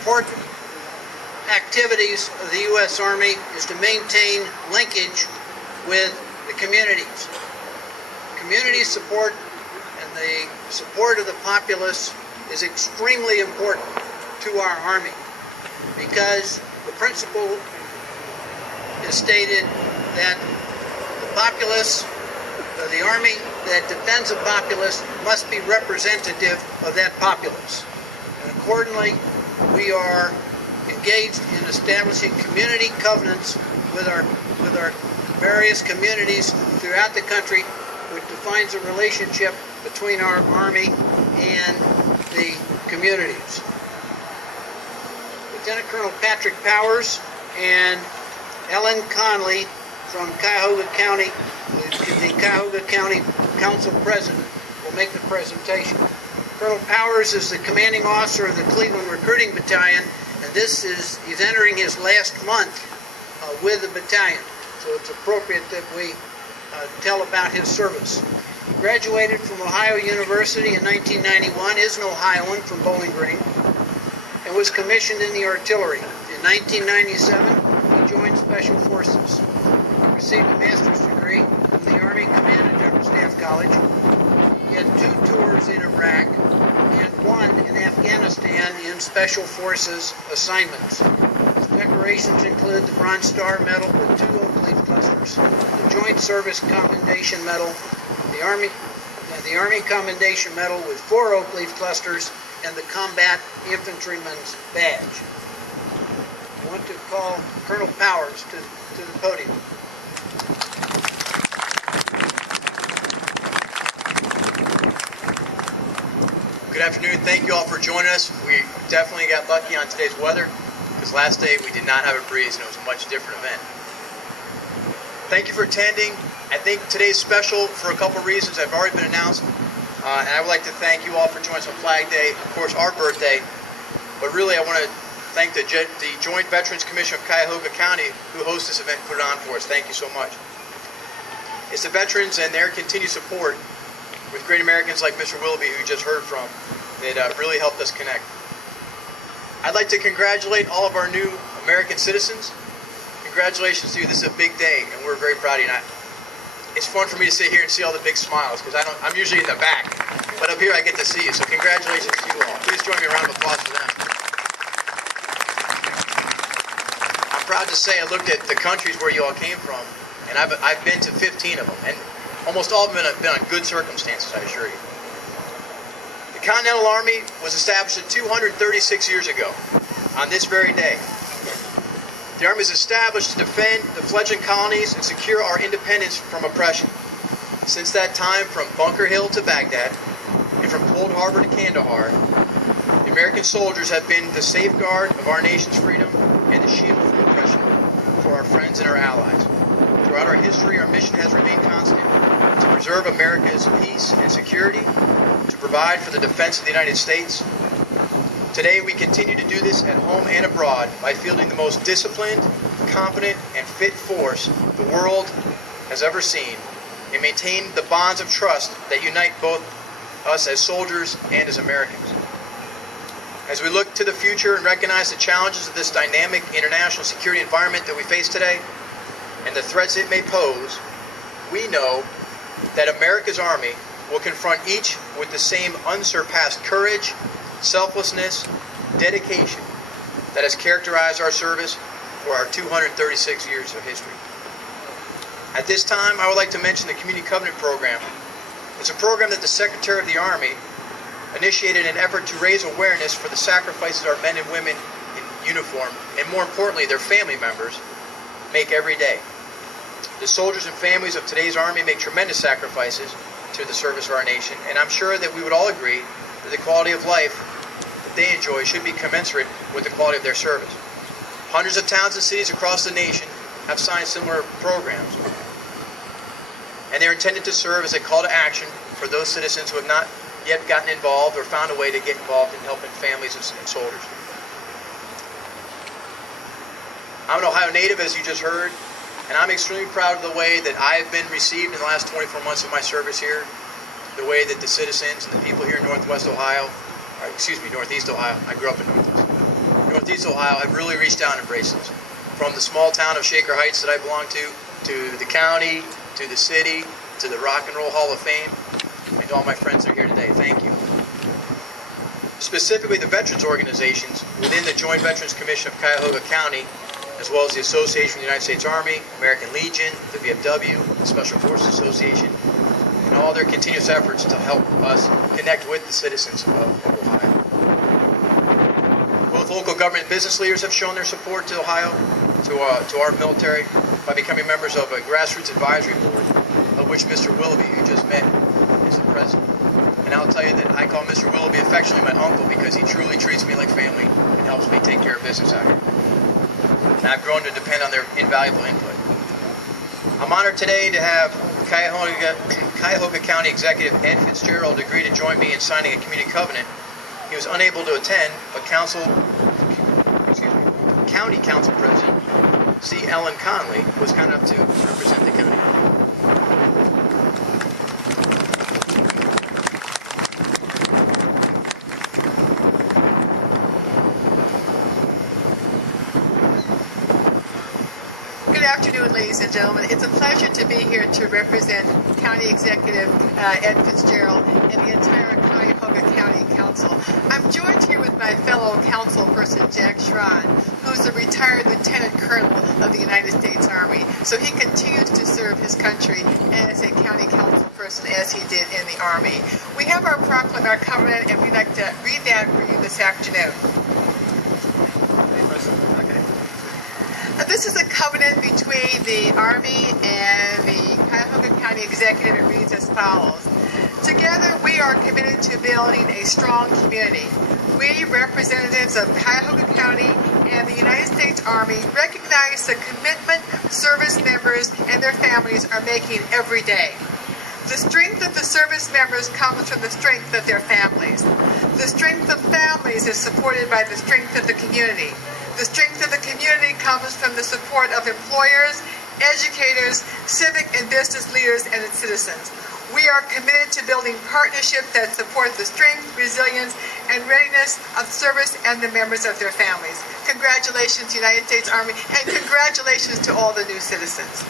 important activities of the U.S. Army is to maintain linkage with the communities. Community support and the support of the populace is extremely important to our Army, because the principle is stated that the populace, the Army that defends the populace must be representative of that populace. And accordingly, we are engaged in establishing community covenants with our various communities throughout the country, which defines a relationship between our Army and the communities. Lieutenant Colonel Patrick Powers and Ellen Conley from Cuyahoga County, the Cuyahoga County Council President, will make the presentation. Colonel Powers is the commanding officer of the Cleveland Recruiting Battalion, and he's entering his last month with the battalion, so it's appropriate that we tell about his service. He graduated from Ohio University in 1991, is an Ohioan from Bowling Green, and was commissioned in the artillery. In 1997, he joined Special Forces. He received a master's degree from the Army Command and General Staff College. He had 2 tours in Iraq and 1 in Afghanistan in Special Forces assignments. His decorations include the Bronze Star Medal with 2 oak leaf clusters, the Joint Service Commendation Medal, the Army Commendation Medal with 4 oak leaf clusters, and the Combat Infantryman's Badge. I want to call Colonel Powers to the podium. Good afternoon. Thank you all for joining us. We definitely got lucky on today's weather, because last day we did not have a breeze and it was a much different event. Thank you for attending. I think today's special for a couple reasons that have already been announced. And I would like to thank you all for joining us on Flag Day, of course our birthday, but really I want to thank the Joint Veterans Commission of Cuyahoga County who hosts this event and put it on for us. Thank you so much. It's the veterans and their continued support with great Americans like Mr. Willoughby, who you just heard from, that really helped us connect. I'd like to congratulate all of our new American citizens. Congratulations to you. This is a big day, and we're very proud of you. And it's fun for me to sit here and see all the big smiles, because I'm usually in the back, but up here I get to see you. So congratulations to you all. Please join me in a round of applause for them. I'm proud to say I looked at the countries where you all came from, and I've been to 15 of them, and almost all of them have been on good circumstances, I assure you. The Continental Army was established 236 years ago, on this very day. The Army is established to defend the fledgling colonies and secure our independence from oppression. Since that time, from Bunker Hill to Baghdad, and from Cold Harbor to Kandahar, the American soldiers have been the safeguard of our nation's freedom and the shield from oppression for our friends and our allies. Throughout our history, our mission has remained constant: to preserve America's peace and security, to provide for the defense of the United States. Today, we continue to do this at home and abroad by fielding the most disciplined, competent, and fit force the world has ever seen, and maintain the bonds of trust that unite both us as soldiers and as Americans. As we look to the future and recognize the challenges of this dynamic international security environment that we face today, and the threats it may pose, we know that America's Army will confront each with the same unsurpassed courage, selflessness, dedication that has characterized our service for our 236 years of history. At this time, I would like to mention the Community Covenant Program. It's a program that the Secretary of the Army initiated in an effort to raise awareness for the sacrifices our men and women in uniform, and more importantly, their family members, make every day. The soldiers and families of today's Army make tremendous sacrifices to the service of our nation, and I'm sure that we would all agree that the quality of life that they enjoy should be commensurate with the quality of their service. Hundreds of towns and cities across the nation have signed similar programs, and they're intended to serve as a call to action for those citizens who have not yet gotten involved or found a way to get involved in helping families and soldiers. I'm an Ohio native, as you just heard, and I'm extremely proud of the way that I have been received in the last 24 months of my service here, the way that the citizens and the people here in Northeast Ohio, I grew up in Northeast Ohio have really reached out and embraced us. From the small town of Shaker Heights that I belong to the county, to the city, to the Rock and Roll Hall of Fame, and to all my friends that are here today, thank you. Specifically, the veterans organizations within the Joint Veterans Commission of Cuyahoga County, as well as the Association of the United States Army, American Legion, the VFW, the Special Forces Association, and all their continuous efforts to help us connect with the citizens of Ohio. Both local government and business leaders have shown their support to Ohio, to our military, by becoming members of a grassroots advisory board, of which Mr. Willoughby, who you just met, is the president. And I'll tell you that I call Mr. Willoughby affectionately my uncle because he truly treats me like family and helps me take care of business out here. And I've grown to depend on their invaluable input. I'm honored today to have Cuyahoga County Executive Ed Fitzgerald agree to join me in signing a community covenant. He was unable to attend, but County Council President C. Ellen Conley was kind enough to represent the county. Good afternoon, ladies and gentlemen. It's a pleasure to be here to represent County Executive Ed Fitzgerald and the entire Cuyahoga County Council. I'm joined here with my fellow councilperson, Jack Schron, who's a retired Lieutenant Colonel of the United States Army. So he continues to serve his country as a county councilperson as he did in the Army. We have our covenant, and we'd like to read that for you this afternoon. This is a covenant between the Army and the Cuyahoga County Executive. It reads as follows. Together, we are committed to building a strong community. We, representatives of Cuyahoga County and the United States Army, recognize the commitment service members and their families are making every day. The strength of the service members comes from the strength of their families. The strength of families is supported by the strength of the community. The strength of the community comes from the support of employers, educators, civic and business leaders, and its citizens. We are committed to building partnerships that support the strength, resilience, and readiness of service and the members of their families. Congratulations, United States Army, and congratulations to all the new citizens.